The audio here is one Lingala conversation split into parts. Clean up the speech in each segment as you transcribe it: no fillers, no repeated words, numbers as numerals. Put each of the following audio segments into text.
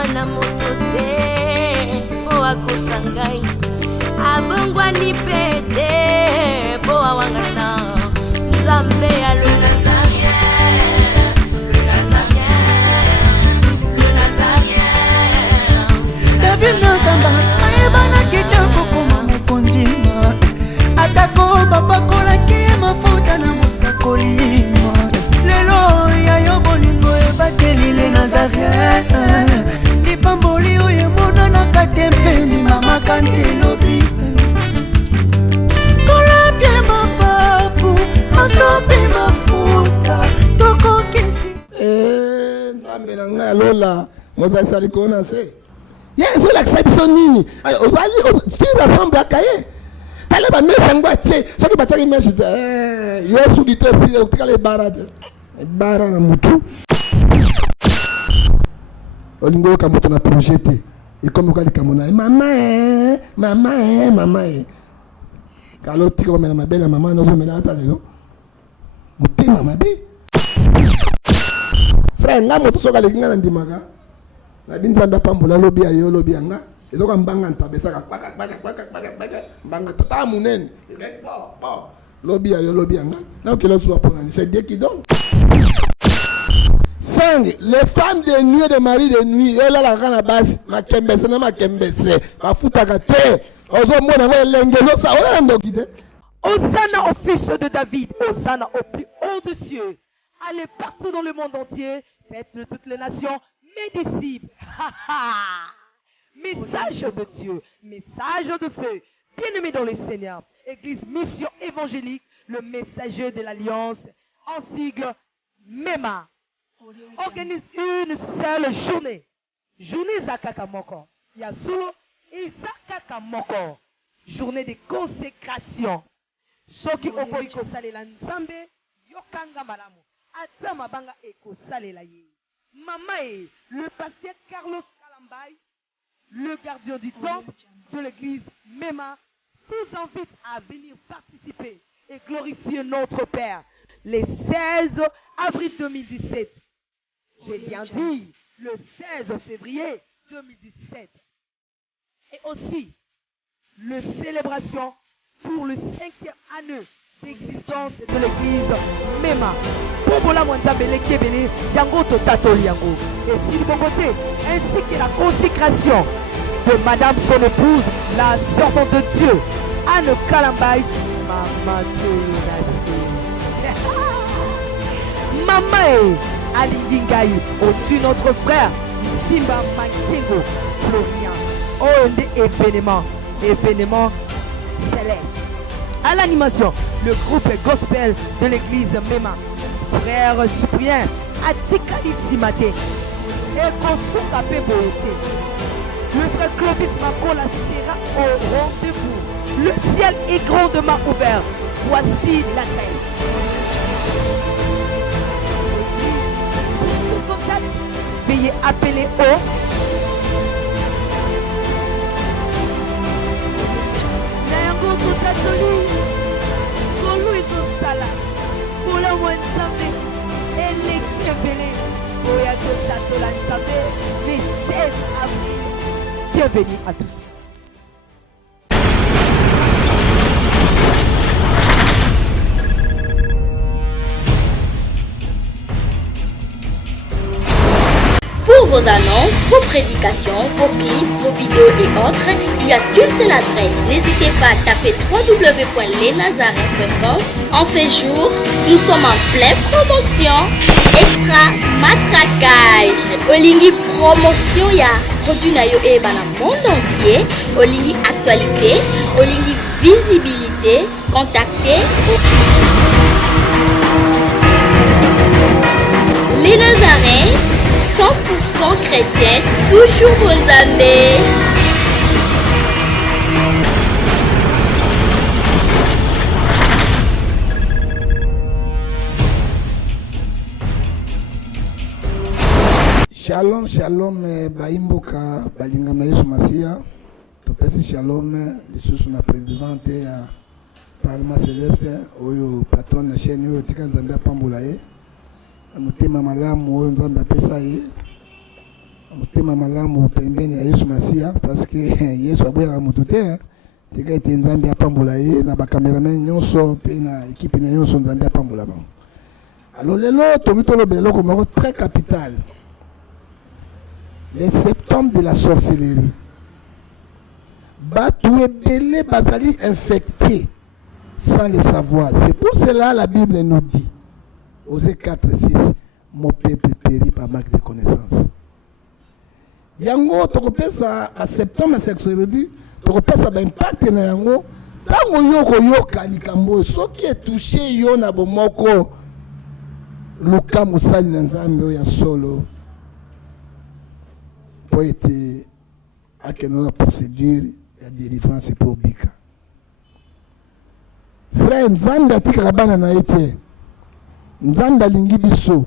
mwana moto te po akosa ngai abongwani pe te po awangata nzambe ya le Nazarien, le Nazarien, le Nazarien. David Nzamba ayebana kitoko koma mokondima atako babakolaki mafuta na mosakolima lelo yayo bolingo ebateli le Nazarien lipamboli oyo emonanaka te mpeni mama kantelobi kolapie mapapu masopi mafuta tokokisi nzambe na ngai alola mozalisi alikona se ye ezolakisa biso nini ozali tirassemble ye tala bamesi yango atie soki batiaki mesi te yo suki te si otikala ebara te ebara na mutu olingo oyoka moto na projet te ekomi oka likambo na ye mama kala otika komela mabe na mama nozomela ata lelo motema mabe frère nga moto soki aleki nga na ndimaka nabi nzambe apambola lobi ya yo lobi yanga ezoka mbanga ntabesaka mbanga tata munene lobi ya yo lobi yanga naokela ozuwa mponani c'est Dieu qui donne. 5. Les femmes de nuit et les maris de nuit elles la kana basi makembese na makembese bafutaka te ozomona ngo elengezo sa ona ndokide. Hosanna au fils de David, Hosanna au plus haut des cieux. Allez partout dans le monde entier, faites de toutes les nations mes disciples. Message de Dieu, message de feu. Bien-aimés dans le Seigneur, Église Mission Évangélique, le messager de l'Alliance, en sigle MEMA, organise une seule journée. Journée Zakaka Moko. Yasulo et Zakaka Moko. Journée de consécration. Soki oboy ko salela nzambe yokanga malamu. Ata mabanga eko salela ye. Mama e, le pasteur Carlos Kalambay, le gardien du temple de l'église MEMA, vous invite à venir participer et glorifier notre Père le 16 avril 2017. J'ai bien dit le 16 février 2017. Et aussi, la célébration pour le 5e année d'existence de l'église MEMA. Bobola Mwanzabele Kebele, Django Totatoli Yango. Et s'il Bobote, ainsi que la consécration de Madame son épouse, la servante de Dieu, Anne Kalambay, Maman Maman Alingingaï, aussi notre frère, Simba Makengo, Florian. Oh, événement céleste. À l'animation, le groupe gospel de l'église MEMA, frère Cyprien, Atikali Simate, et Konsuka Peboete. Le frère Clovis Makola sera au rendez-vous. Le ciel est grandement ouvert. Voici la thèse. Pour contact, veuillez appeler au les 16 avril. Bienvenue à tous. Pour vos annonces, vos prédications, vos clips, vos vidéos et autres, il y a qu'une seule adresse. N'hésitez pas à taper www.lesnazareth.com. En ces jours, nous sommes en pleine promotion. Extra matraquage. Olingi promotion ya produit na yo e bana monde entier. Olingi actualité, Olingi visibilité. Contactez les Nazareth. 100% chrétienne, toujours vos amis. Shalom, shalom, Baimboka, Balingama Yesu Masia. Topesi shalom, lisusu na présidente ya Parlement Céleste, oyo patron na chaîne oyo tika nzambe apambola ye. Motema malamu oyo nzambe apesa ye. motema malamu pembeni ya Yesu Masia parce que Yesu aboyaka moto te tika ete Nzambe apambola ye na bacameraman nyonso mpe na équipe na nyonso Nzambe apambola bango. Alors lelo tomi tolobela eloko moko très capital, les symptômes de la sorcellerie. Bato ebele bazali infectés sans le savoir. C'est pour cela la Bible nous dit, Osée 4:6, mon peuple périt par manque de connaissance. Yango tokopesa a symptôme ya sorcellerie, tokopesa ba impact na yango tango yo koyoka likambo soki etouché yo na bomoko luka mosali na Nzambe oyo ya solo po ete akende na procédure ya délivrance pour bika. Frère, Nzambe atikaka bana na ye te, Nzambe alingi biso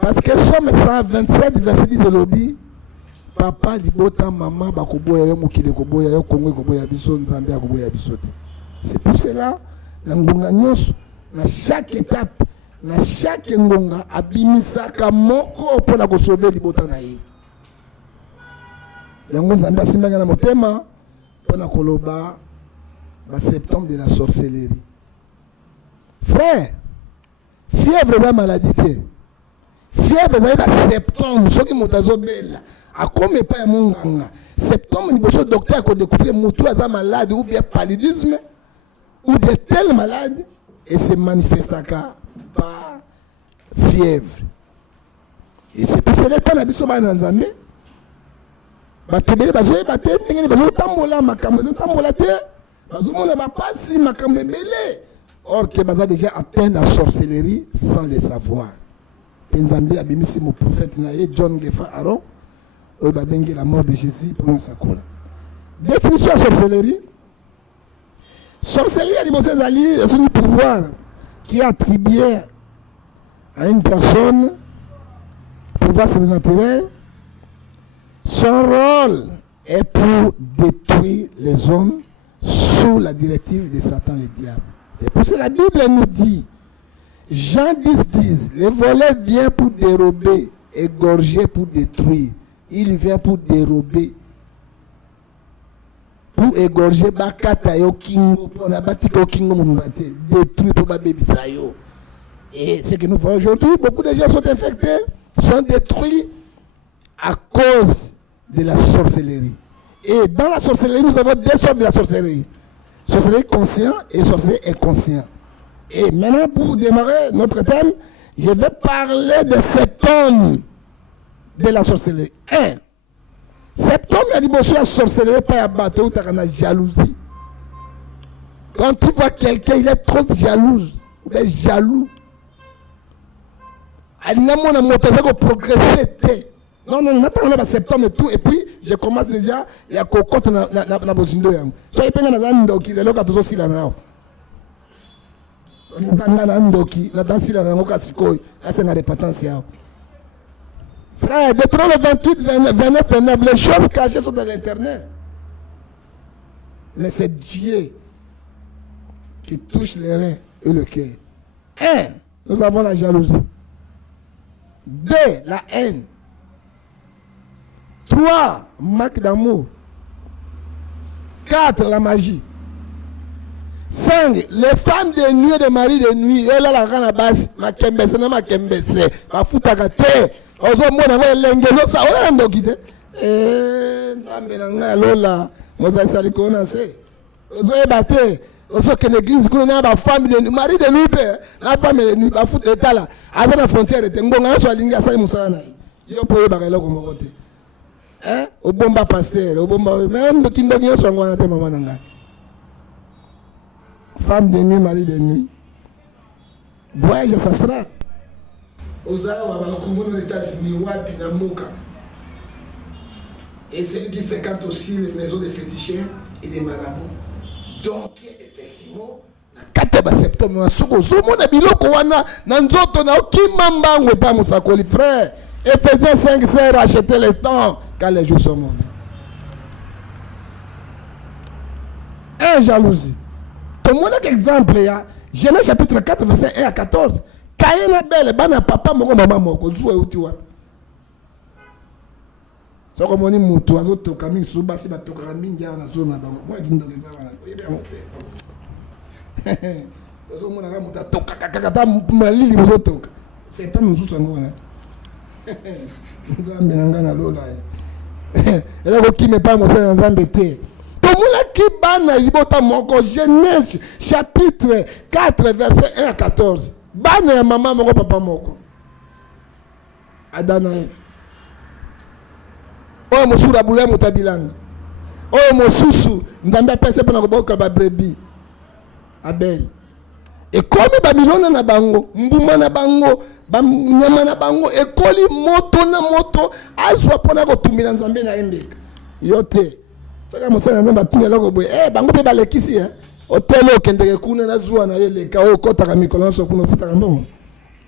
parce que Somme 127 verset 10 elobi papa libota mama bakoboya yo mokili koboya yo kongo koboya biso Nzambe akoboya biso te. C'est pour cela na ngonga nyonso na chaque étape na chaque ngonga abimisaka moko mpona kosauve libota na ye. Yango Nzambe asimbanga na motema mpona koloba ba symptôme de la sorcellerie. Frère, fièvre eza maladie te. Fièvre eza ba symptôme soki moto azobela akomi epai ya monganga. Symptôme liboso docteur akodécouvrir motu aza malade ou bien paludisme ou bien tel malade et se manifestaka par fièvre. Et c'est pour cela que na biso bana Nzambe batebele bazoyeba te ndenge bazotambola makambo ezotambola te bazomona bapasi makambo ebele or que baza déjà atteint la sorcellerie sans le savoir. Nzambe abimisi mo prophète na ye John Gefa Aaron oyo babengi la mort de Jésus pour sakola. Définition de sorcellerie. Sorcellerie à liboso ezali un pouvoir qui est attribué à une personne, pouvoir surnaturel. Son rôle est pour détruire les hommes sous la directive de Satan le diable. C'est pour ça que la Bible nous dit, Jean 10:10, le voleur vient pour dérober, égorger pour détruire. Il vient pour dérober, pour égorger, bakata yo kingo, pour nabatiko kingo mumbate, détruire pour babébisa yo. Et ce que nous voyons aujourd'hui, beaucoup de gens sont infectés, sont détruits à cause de la sorcellerie. Et dans la sorcellerie, nous avons deux sortes de la sorcellerie. Sorcellerie conscient et sorcellerie inconscient. Et maintenant, pour démarrer notre thème, je vais parler des symptômes de la sorcellerie. 1. Symptômes, il y a des la sorcellerie, pas à bateau, tu as la jalousie. Quand tu vois quelqu'un, il est trop jaloux, ou bien jaloux. Il y a mon amour, tu vas progresser. Non, non, on a septembre et tout, et puis je commence déjà, il y a cocotte na bosindo yango. So il penga na ndoki, le loka tozo sila nao. Tanga na ndoki, na dansi la nango kasikoy, asa na repentance yao. Frère, Deutéronome 28, 29, 29, les choses cachées sont dans l'internet. Mais c'est Dieu qui touche les reins et le cœur. 1. Nous avons la jalousie. 2. La haine. 3. Manque d'amour. 4. La magie. 5. Les femmes de nuit et les maris de nuit. Et là, la rana base. Ma kembese, na ma kembese. Ma futakate. Ozo mona mo lengezo sa. Ola ndokite. Nzambe na nga lola. Moza sali kona se. Ozo ebate. Ozo que l'église kuna na ba femme de nuit. Mari de nuit pe. La femme de nuit. Ba fut etala. Aza na frontière ete. Ngonga so alingi asali musala na. Yo po yeba kelo ko mokote. Obomba pasteur, obomba même ndoki ndoki yo songo na te mama nanga. Femme de nuit, mari de nuit. Voyage astral. Ozawa ba kumono les États-Unis wapi na moka. Et celui qui fréquente aussi les maisons des féticheurs et des marabouts. Donc effectivement, na septembre na soko zo mona biloko wana na nzoto na okimamba ngwe pa musakoli frère. Ephésiens 5, c'est racheter le temps quand les jours sont mauvais. 1. Jalousie. Comme mon exemple, il y a Genèse chapitre 4, verset 1 à 14. Caïn a belle, bana papa, moko maman moko, joué où tu vois. So comme on est moto azo toka mingi so basi ba toka mingi na zone na bango. Moi qui ndonge za bana. Yebe monter. Ozo mona ka muta toka kakata malili bozo toka. C'est pas mzuzu ngo na. Nzambe nanga na lola. Ela ko kime pa mo sa nzambe te. Tomula ki bana libota moko Genèse chapitre 4 verset 1 à 14. Bana ya mama moko papa moko. Adana Eve. Oyo mosura bule mutabilanga. Oyo mosusu nzambe apese pona koboka ba brebi. Abel. Et comme ba milona na bango, mbuma na bango, ba nyama na bango ekoli moto na moto azwa pona ko tumila nzambe na embeka. Yote. Saka mosala nzambe atumela ko boye. Bango pe balekisi hôtel okendeke kuna na zuwa na yeleka o kota ka mikolo so kuna futa mbongo.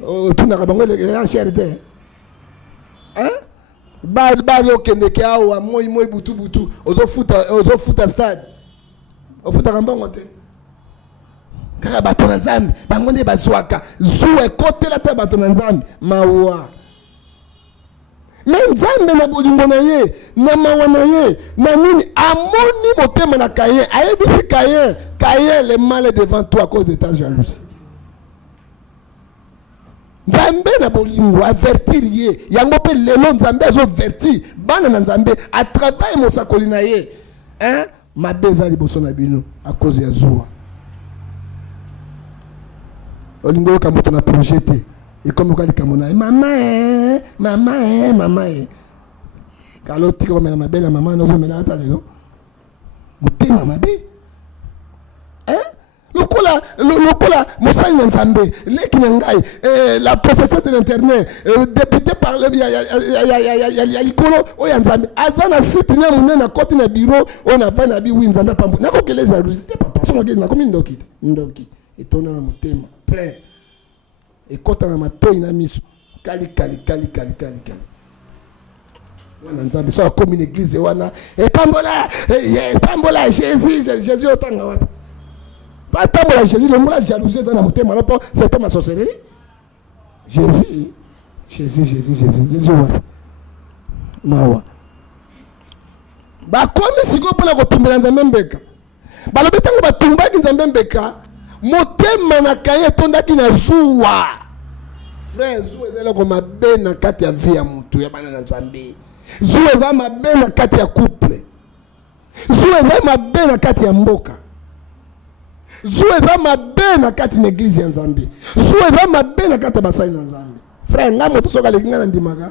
O tuna ka bango le charité. Ba okendeke awa moi butu ozo futa stade. O futa mbongo te. Kaka bato na nzambe bango nde bazwaka zuwa ekotela te bato na nzambe mawa me nzambe na bolingo na ye na mawa na ye na nini amoni motema na Kayen ayebisi Kayen le mal devant toi à cause de ta jalousie. Nzambe na bolingo avertir ye yango pe lelo nzambe azo vertir bana na nzambe a travail mosakoli na ye mabeza liboso na bino à cause ya zuwa. Olingo kamoto na projeté et comme ka likamona mama kaloti ko mena mabela mama no mena ata lelo mutema mabe lokola mosali na nzambe leki na ngai la prophétesse de l'internet député par le ya likolo oya nzambe azana site na munena koti na bureau on a na bi wi nzambe pambo nako kele jalousie papa so ngaki na komi ndoki etona na motema plein et kota na matoi na miso kali wana nzambe so comme une église wana pambola Jésus otanga wana pas pambola Jésus le mot jalousie dans la motema là c'est pas ma sorcellerie. Jésus wana mawa ba comme siko pona ko tumbela nzambe mbeka balobi tango batumbaki nzambe mbeka motema na Kayen tondaki na zuwa frère zuwa ezala ko mabe na kati ya vie ya mutu ya bana na nzambe zuwa ezala mabe na kati ya couple zuwa ezala mabe na kati ya mboka zuwa ezala mabe na kati na église ya nzambe zuwa ezala mabe na kati ya basali na nzambe frère nga moto soka lekinga na ndimaka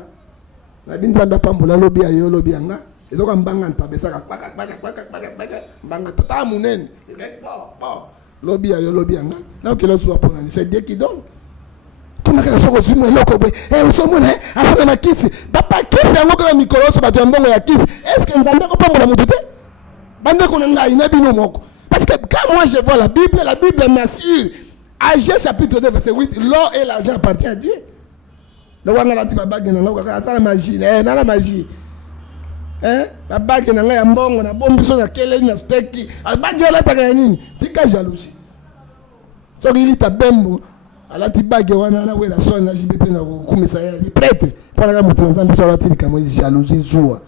na binzambe apambola lobi ya yo lobi yanga ezoka mbanga ntabesaka kpaka mbanga tata munene lobi ya yo lobi yanga na okelo zuwa pona c'est Dieu qui donne comme ka soko zimo eloko boy usomona afana makisi papa kisi yango ka mikolo so bato mbongo ya kisi est-ce que nzambe ko pambola mutu te bande ko ngai na bino moko parce que quand moi je vois la Bible m'assure Agé chapitre 2 verset 8 l'or et l'argent appartient à Dieu. Le wanga la ti babage na ngoko ka sala magie na la magie la bague na ngai mbongo na bombiso na kele na steki bague la ta nini tika jalousie so il ta bembo ala ti bague wana na wela so na jibe pe na kumisa ya prêtre para ka mutu nzambe so la ti kamo jalousie zuwa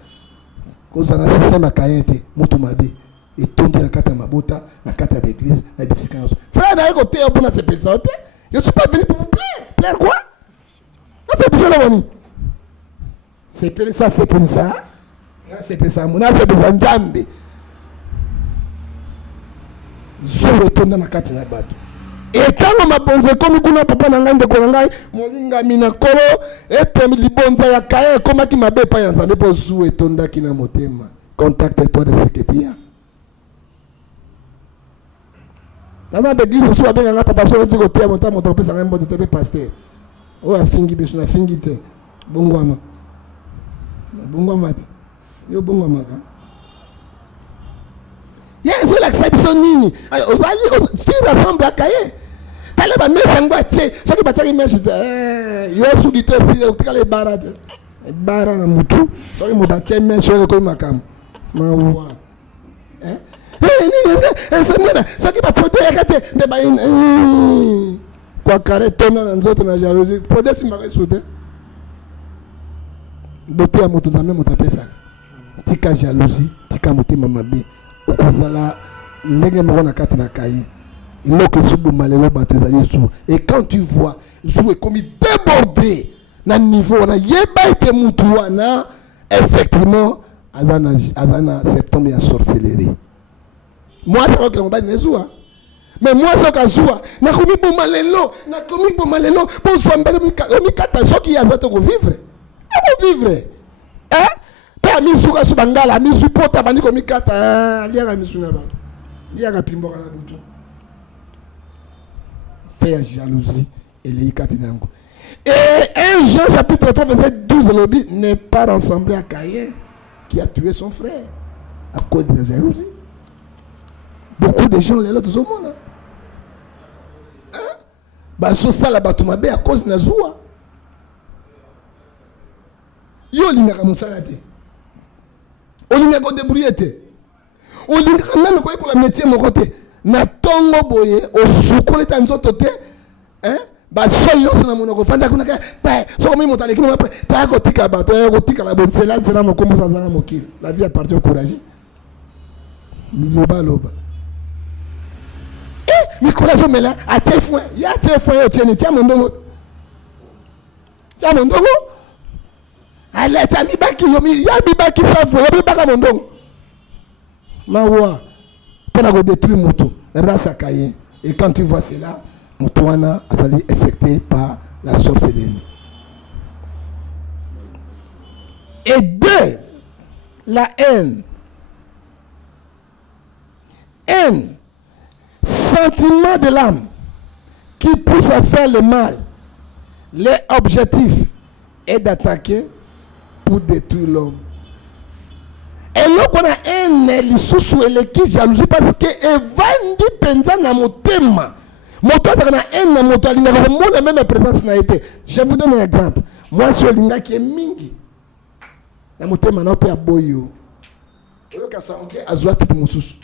koza na système akayete mutu mabe etondi na kata mabota na kata ya église na bisika nyonso frère na yeko te yo pona sepelisa te je suis pas venu pour vous plaire quoi na sepelisa na wani sepelisa sepelisa muna sepelisa nzambe zuwa etonda na kati na bato etango mabonzo ekomi kuna papa na ngai ndeko na ngai molingami na kolo ete libonza ya Kayen ekomaki mabe epai ya nzambe mpo zuwa etondaki na motema contacte-toi de ce que tu as. Dans l'église, je suis bien là, papa, je suis côté à mon temps, mon temps, ça m'a dit, pasteur. Oh, a fingi, je suis fingi, bongwama. Bongwama. Yo, bongwama. C'est l'exception nini. Tu rassembles à Kayen. T'as les mêmes sangwa, tu sais, ce qui va t'arriver, c'est yo, sous du temps, tu as les barades. Les barades, à moutou. Ce qui m'a battu, mais sur le coin, ma ouah. Ce qui va produire quoi carré ton dans autres na jalousie produire si ma soutien beauté à moto na même tapé ça tika jalousie tika motema mabe okozala ndenge moko na kati na kaye eloko ezoboma lelo bato ezali zuwa. Et quand tu vois zuwa ekomi débordé na niveau wana yeba ete mutu wana effectivement aza na septembre ya sorcellerie. Moi ça okela mobali na zuwa mais moi ça okazuwa nakomi boma lelo po zwa mbele omikata soki aza to vivre hein pe amizuka so bangala amizu pota bandi komikata liaka misuna bato liaka pimboka na butu fait jalousie et les katinango. Et 1 Jean chapitre 3 verset 12 le dit n'est pas rassemblé à Caïn qui a tué son frère à cause de la jalousie. Beaucoup de gens les autres au monde hein bah so ça la batumabe à cause de la joie. Yo linga ka musala te. O linga ko débrouiller te. O linga même ko la métier mon côté. Na tongo boye o sukole tanzoto te hein ba soyo na monoko fanda kuna ka ba so comme monta lekino après ta ko tika ba to ko tika la bonne c'est là c'est là mon comme ça za mon kill la vie appartient au courage loba mi courage mais là a tes fois ya tes fois yo tieni tia mondongo allez ta mi baki yo mi ya mi baki ça faut yo mi baka mondongo mawa pour la détruire moto race à Caïn. Et quand tu vois cela motoana a été affecté par la sorcellerie. Et 2 la haine sentiment de l'âme qui pousse à faire le mal. L'objectif est d'attaquer pour détruire l'homme. Et là, on a un lisusu qui jalousie parce que evandi penza na motema. Moto ça na un na moto alinga ko la même présence na été. Je vous donne un exemple. Moi sur linga qui est mingi. Na motema na pe aboyo. Olo ka sa onke azwa pe mususu.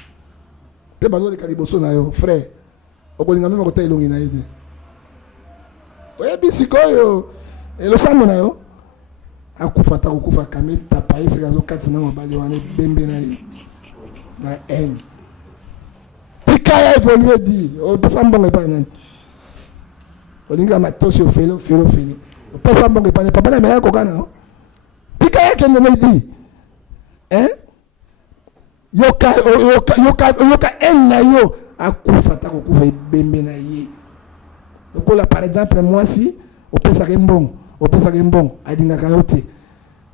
Pe bazo de kaliboso na yo frère. Okolinga même ko ta ilongi na ide. Oye bisikoyo. Elo samu na yo. Akufata kukufa kameti tapaisi kazo kati na mabali wane bembe na haine. Tikaya évolué dit o pesa mbongo pa nani. Olinga matosi ofelo fini. O pesa mbongo pa ne papa na mela kokana. Tikaya kende na dit. Hein? Yoka haine na yo akufata kukufa bembe na ye. Donc là par exemple moi si o pesa mbongo au pesa bon adinga kayote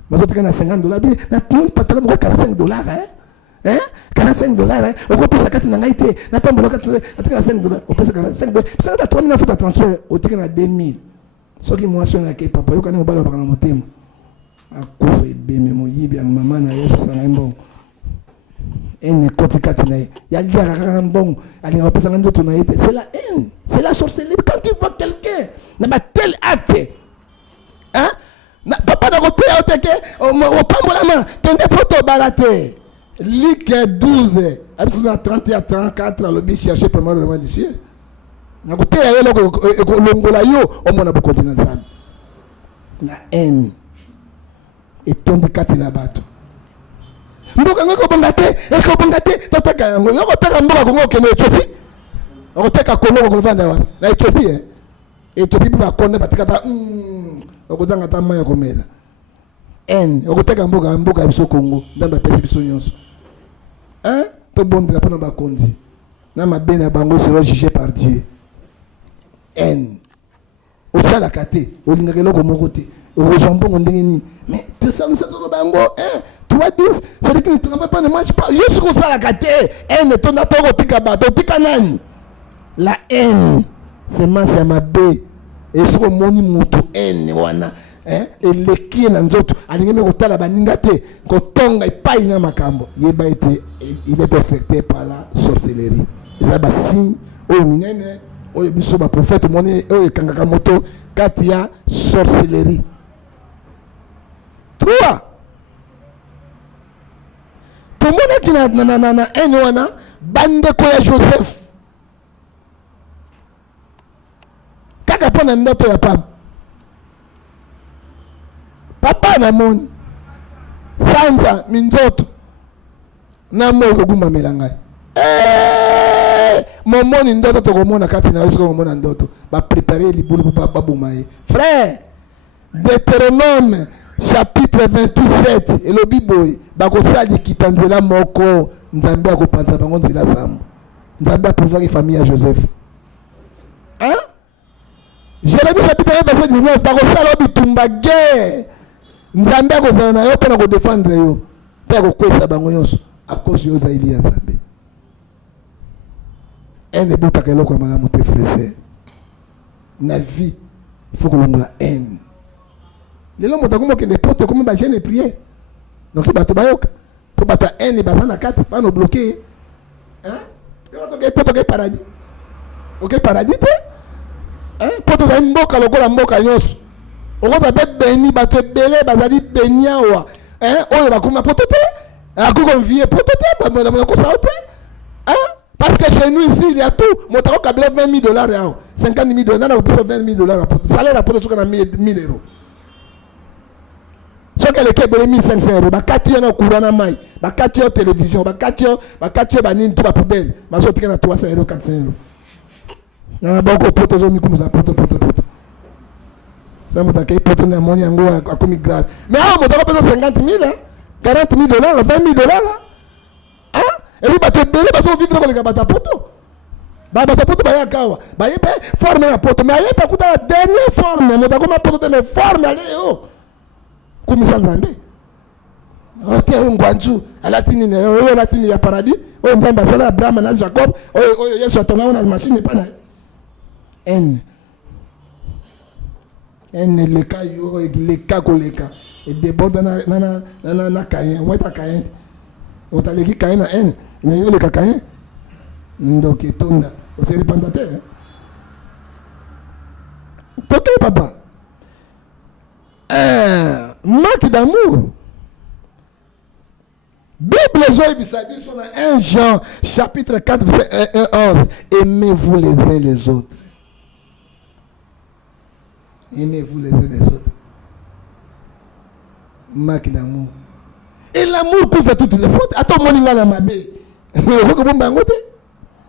mazote kana $50 bi na mon patala mo $45 hein $45 hein au pesa kati na ngaite na pambola kati na $5 au pesa $5 pesa da 3000 fois de transfert au tika na 2000 soki mwasio na ke papa yoka na mobala bakana motema akufa ebeme moyibi ya mama na Yesu sana mbongo ene koti kati na ya lia kaka mbongo alinga pesa nzoto na ite c'est la haine c'est la sorcellerie quand tu vois quelqu'un na ba tel acte hein na papa na côté oteke o pambola ma tende poto balate Luc 12 absina 30 à 34 le bi chercher premièrement d'ici na côté ya lo longola yo o mona bo continent nzambe la haine et tondi kati na bato mboka ngoko bongate toteka yango yoko teka mboka kongo kene Ethiopie okoteka Congo ko vanda wapi na Ethiopie Ethiopie ba konde batikata okozanga ta maya komela okoteka mboka biso Congo ndamba pesi biso nyonso hein to bondela pona ba kondi na mabena bango sera jugé par Dieu au sala kate olinga keloko moko te ojambongo ndenge ni mais te ça nous ça bango hein 3-10 c'est qui ne travaille pas ne mange pas jusqu'au sala kate ton atoro tika bato tika nani la haine c'est masse ma bé et ce que moni mutu haine wana hein eleki na nzoto alingeme kotala baninga te kotonga epai na makambo yeba ete il est affecté par la sorcellerie ça ba signe o minene o biso ba prophète moni o kangaka moto katia sorcellerie 3 tomona kina na haine wana bande ko ya Joseph kaka pona ndoto ya papa na moni sanza minzoto na moi kokuma melanga momoni ndoto tokomona kati na yesu komona ndoto ba préparer libulu pa babuma ye frère Deutéronome chapitre 28 et le biboy bakosali kitanzela moko nzambe akopanza bango nzela sambo nzambe apouvoir famille ya Joseph hein Jérémie chapitre 1 verset 19 bakosala bitumba guerre nzambe akozala na yo mpona kodefendre yo mpe akokwesa bango nyonso akosi yo zaili ya nzambe haine ebotaka eloko ya malamu te frère na vie il faut kolongola haine lelo moto akomokende poto komi bagene priere noki bato bayoka mpo bato ya haine baza na kati bana obloke poto okei paradis okei paradis te mpo tozali mboka lokola mboka nyonso okoza mpe beni bato ebele bazali beni awa oyo bakoma poto te akoki konvie poto te bakosa te parce que chez nous ici il y a tout moto akokabela 20 000 $ awa 50 000 $, nana kopesa 20 000 $ à poto salaire ya poto soka na 1 000 €. soki eleki ebele 1500 €, bakati yo na courant na mai, bakati yo télévision, bakati yo banini to bapoubele bazotika na 300 €, 400 €. na boko poto ozomikumiza poto moto akei poto na moni yango akomi grave mais awa moto akopesa 50 000 $, 40 000 $, 20 000 $. Et puis bato ebele bazovivre koleka bata poto bata poto bayaka awa baye mpe forme ya poto mais aye mpe akuta la dernière forme moto akoma poto te mais forme ale yo kumisa nzambe oke oyo ngwanzu alati nini oyo alati nini ya paradis oyo nzambe asala abraham na jacob oyo yesu atonga na machine epa na ene leka yo leka koleka edeborde na kayen weta kayen otaleki kayen na ene mais yo leka kayen ndoki tonda oseri panda te toke papa manque d'amour. Bible zoyebisa biso na 1 Jean chapitre 4 verset 11. Aimez-vous les uns les autres. Aimez-vous les uns les autres. Manque d'amour. Et l'amour couvre toutes les fautes. Attends, moninga na mabe.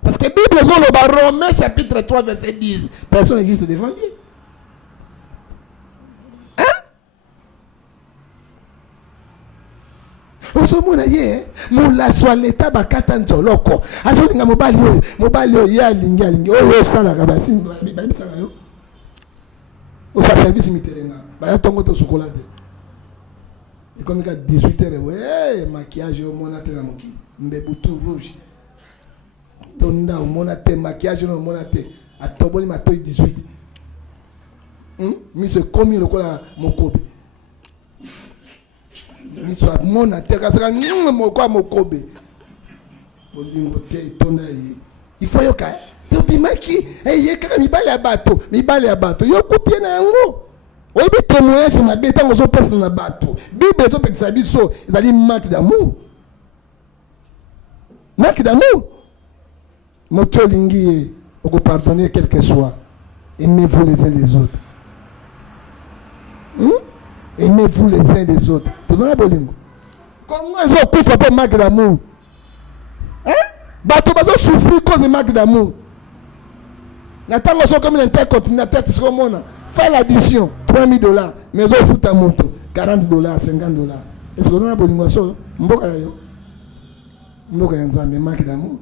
Parce que Bible zoyebisa Romains chapitre 3 verset 10. Personne n'est juste devant Dieu. Osomona ye mulaso leta bakata nzoloko azolinga mobali oyo ye alingi oyo osalaka basimba babisaka yo osa service miterenga baya tongo to chocolat ekomika 18 h maquillage omona te na moki mbebutu rouge tonda omona te maquillage no omona te atoboli matoi 18 miso komi lokola mokobe miso mona te kasaka moko mokobe bolingo te tonda ye il faut yoka to bimaki ye kaka mibale ya bato yo kutie na yango oyebi témoignage mabe ntango ozopesa na bato bible ezopekisa biso ezali manque d'amour moto olingi ye okopardonner quel que soit. Aimez-vous les uns les autres. Aimez-vous les uns les autres. Comment ils ont coupé pour manque d'amour? Bato bazo souffrir cause de manque d'amour. N'attends pas comme un intercontinental, tu seras mon. Fais l'addition, 3 000 $. Mais ils ont foutu à moto, 40 $, 50 $. Est-ce que vous avez un bolingo solo? Mboka yo. Mboka yanzambe manque d'amour.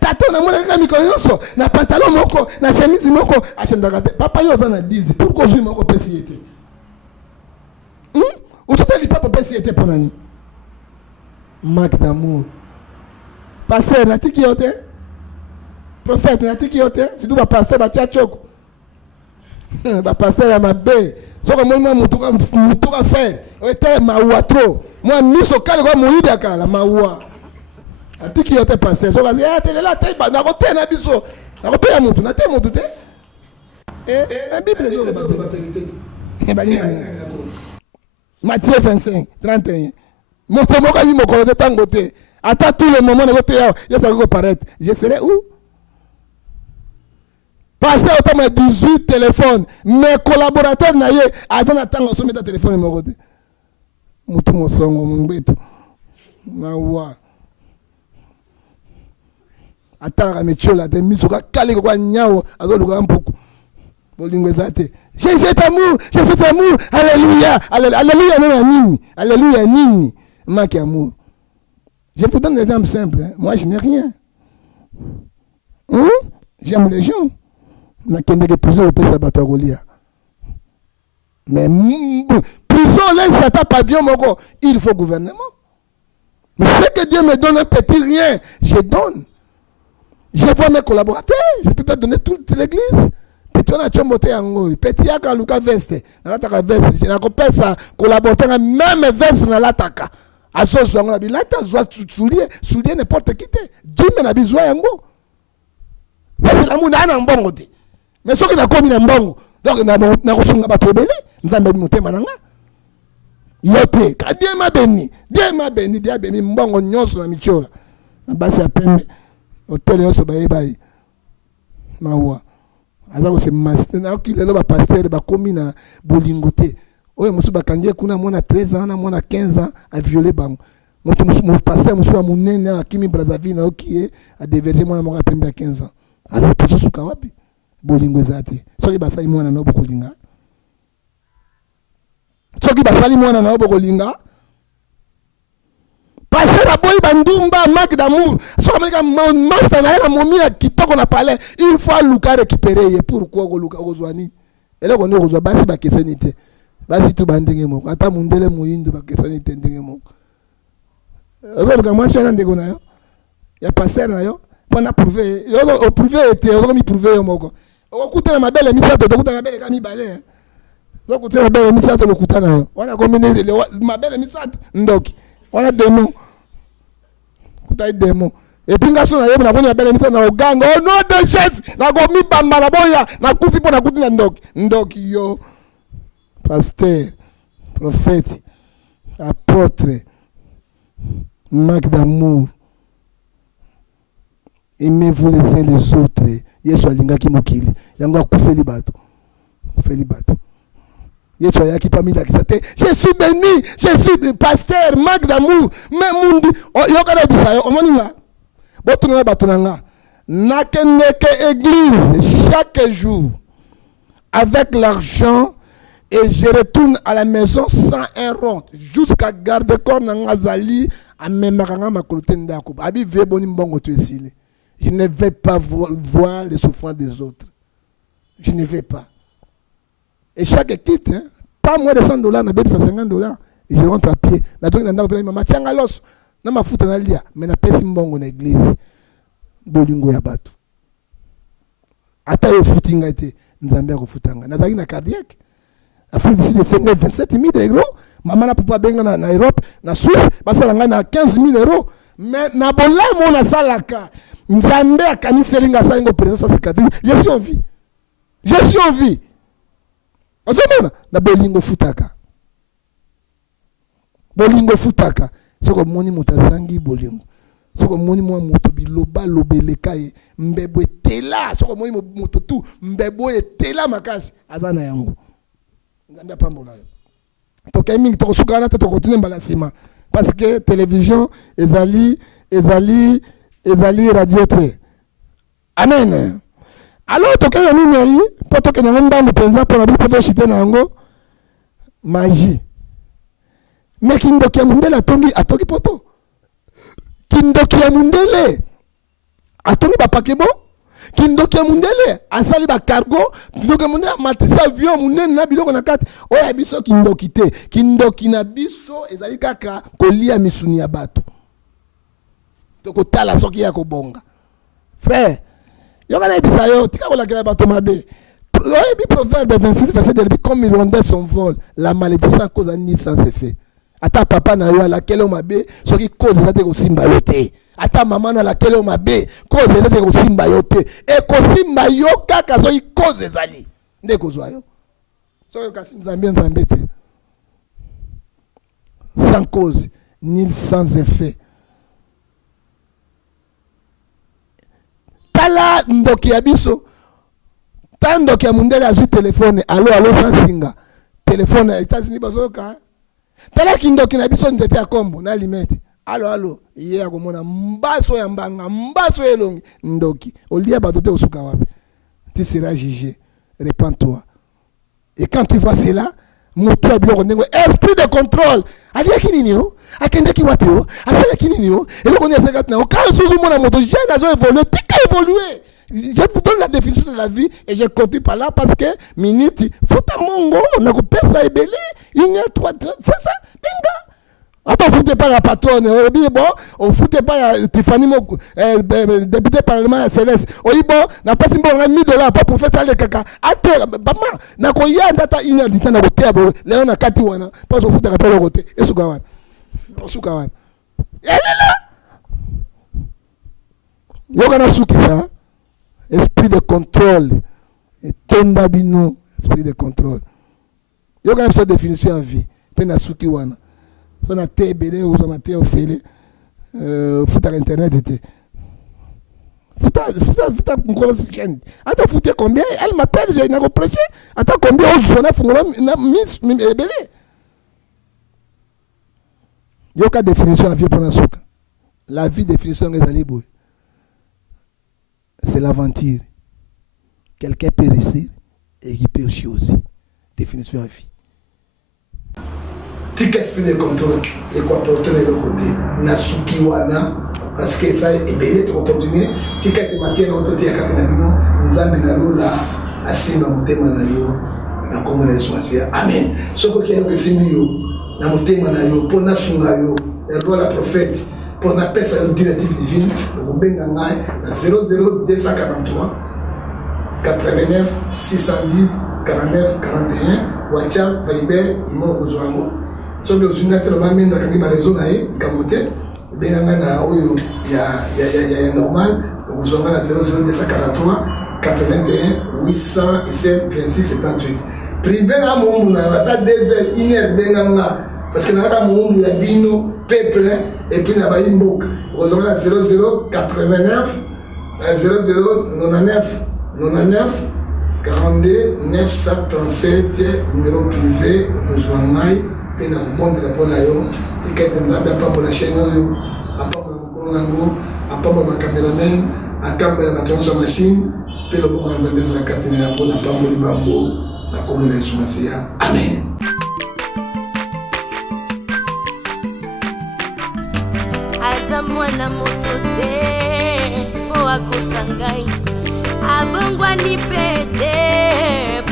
Tato na mwana kaka mikoyonso na pantalon moko na chemise moko achendaka te papa yo za na 10 pourquoi aujourd'hui moko pesi été utoteli papa pesi été ponani manque d'amour pasteur natiki yote prophète natiki yote surtout ba pasteur ba tiachoko ba pasteur ya mabe soko moi mutuka faire était mawa trop moi miso kale kwa muiba kala mawa atiki yote pasteur so kazi tele la taiba na kote na biso na kote ya mutu na te mutu te bible zo ba Matthieu 25 31 moto moka ni moko de tango te ata tout le moment na kote ya yeso ko paraître je serai où pasteur autant 18 téléphones mes collaborateurs na ye attend tango so mettre téléphone moko te mutu mosongo mbeto mawa atalaka metiola te miso kakali kwa nyawo azoluka mpuku bolingo ezate j'ai cet amour alléluia alléluia nini alléluia nini maki amour. Je vous donne un exemple simple, hein. Moi je n'ai rien, j'aime les gens na kende que prison peut s'abattre Golia mais prison laisse Satan pavillon moko il faut gouvernement. Mais ce que Dieu me donne un petit rien, je donne. Je vois mes collaborateurs, je ne peux pas donner toute l'église. Petit on a chomboté yango, petit yaka luka veste, na lataka veste, je na kopesa ça collaborateur même veste na lataka. Aso zongo na bilata zwa soulier n'importe qui te. Dieu me na bizwa yango. C'est la muna na mbongo te. Mais soki na komi na mbongo, donc na kosunga bato ebele, nzambe mutema nanga. Yote, ka Dieu m'a béni, Dieu béni mbongo nyonso na michola. Na basi ya pembe. Hotel yoso baye mawa azako se master na okile lo ba pasteur ba komi na bolingo te oyo musu bakangie kuna mwana 13 ans na mwana 15 ans a violer bango moto musu mo pasteur musu amunene akimi Brazzaville na okie a déverger mwana moko pembe ya 15 ans alors tout suka wapi bolingo ezate soki basali mwana na obokolinga soki basali mwana na obokolinga passer la boy bandumba marque d'amour so comme master na la momia kitoko na palais il faut luka récupérer pourquoi ko luka kozwani ele ko ne kozwa basi ba kesenité basi tu bandenge moko ata mundele muyindo ba kesenité ndenge moko ozo ka mention ndeko na yo ya passer na yo pona prouver yo o prouver était o mi prouver yo moko o kutana mabele misato to kutana mabele kami balé zo kutana mabele misato lo kutana yo wana combiner mabele misato ndoki wana demo kutai demo et puis ngaso na yebo na boni mabele misato na oganga oh no de chance na go mi bamba na boya na kufi pona kutina ndoki yo pasteur prophète apôtre marque d'amour aimez-vous les uns les autres yesu alingaki mokili yango akufeli bato Yesu ayaki parmi la kisate. Je suis béni, je suis pasteur, marque d'amour. Mais mundi, yokara bisayo, omoninga. Botunanga batunanga. Nakeneke église chaque jour avec l'argent et je retourne à la maison sans un rond jusqu'à garde-corps nangazali amemakanga makolote ndako. Abi veboni mbongo tu esili. Je ne vais pas voir les souffrances des autres. Je ne vais pas. Et chaque quitte, hein, pas moins de $100, na bébé ça $50, et je rentre à pied. Na donc na ko mama tianga los, na mafuta na lia, mais na pesi mbongo na église. Bolingo ya batu. Ata yo futinga te, nzambe ko futanga. Na zaki na cardiaque. Afrique d'ici de 27 000 €, maman na papa benga na Europe, na Suisse, basa nga na 15 000 €, mais na bolamo na salaka. Nzambe akaniselinga sa ngo présence cicatrice. Je suis en vie. Je suis en vie. Ozomona na bolingo futaka soko moni mutazangi bolingo soko moni mwa moto biloba lobelekaye mbebo etela soko moni moto tu mbebo etela makasi azana yango nzambe apambola yo tokai mingi tokosukana te tokotune mbala sima parce que télévision ezali radio te amen. Alors, tu as mis nani, poto que n'avons pas pensa pour la poto chité nango magie. Mais kindoki amundele atongi poto. Kindoki amundele atongi ba pakebo. Kindoki amundele asali ba cargo. Kindoki amundele amatisa avion munene na biloko na kati. Oya biso kindoki te. Kindoki na biso ezali kaka kolia misuni ya bato. Toko tala soki ya kobonga. Frère, yokana bisayo tika ko la kela bato mabe. Proverbe 26 verset 2, comme il rondait son vol, la malédiction à cause d'un sans effet. Ata papa na yo à laquelle on mabe, ce qui cause ça te ko simba yote. Ata maman na laquelle on mabe, cause ça te ko simba yote. Et ko simba yo kaka so qui cause ezali. Ndeko zwa yo. So yo kasi nzambe te. Sans cause ni sans effet. Tala ndoki ya biso. Tando kia mundele azu téléphone, allo sans singa. Téléphone aux États-Unis bazoka. tala kindoki na biso nzete ya kombo na limete alo iye ya komona mbaso ya mbanga mbaso elongi ndoki olia bato te osuka wapi tu seras jugé répands-toi et quand tu vois cela moto ya biloko ndenge esprit de contrôle aliaki nini o akendeki wapi o asalaki nini o eloko nini asalaki na o quand susu mona moto jeune azo évoluer tika évoluer. Je vous donne la définition de la vie et je continue par là parce que minute faut ta mongo on a coupé ça et belé 1 heure 3 fais ça benga. Attends, foutez pas la patronne, bon, on foutez pas Tiffany Moko, député parlement Céleste. On dit bon, n'a pas si bon $1000 pas pour faire les caca. Attends, maman, n'a quoi y a data inadita na côté abo, là on a kati wana, pas on fout rappel au côté. Et Sukawan. Sukawan. Elle est là. Yokana suki ça. Esprit de contrôle. Et tondabino, esprit de contrôle. Yokana cette définition en vie. Pena suki wana. Ça n'a été belé ou ça n'a été offert. Fout à l'internet était. Fout à mon grosse chaîne. Attends, foutez combien? Elle m'appelle, j'ai une reproché. Attends, combien on joue na mis belé. Il y a aucune définition à vie pour la souka. La vie, définition est allée. C'est l'aventure. Quelqu'un peut réussir et qui peut aussi. Définition à vie. Tika esprit de contrôle et quoi porter le côté nasuki wana parce que ça est belé to continuer tika te matia na otote ya katena bino nzambe na lola asimba motema na yo na komona Yesu asia amen soko kero kesimbi yo na motema na yo pona sunga yo erro la prophète pona pesa une directive divine ko benga ngai na 00243 89 610 49 41 WhatsApp Viber imo kozwango so que vous n'êtes pas mis dans la raison naïe camoté bien na oyo ya normal vous aurez la 00243 81 807 26 78 privé na mon na ta 2 heures 1 heure benga parce que na ka mon ya bino peuple et puis na ba imbok vous aurez la 0089 0099 99 42 937 numéro privé rejoindre et na répondre pour la yo et que nzambe apambo la chaîne yo apambo na mokolo nango apambo na cameraman akamba na transfer machine pe lo boko nzambe za katine yango na pambo libambo na komona Yesu Masia amen. Aza mwana moto te po akosangai abongwa ni pete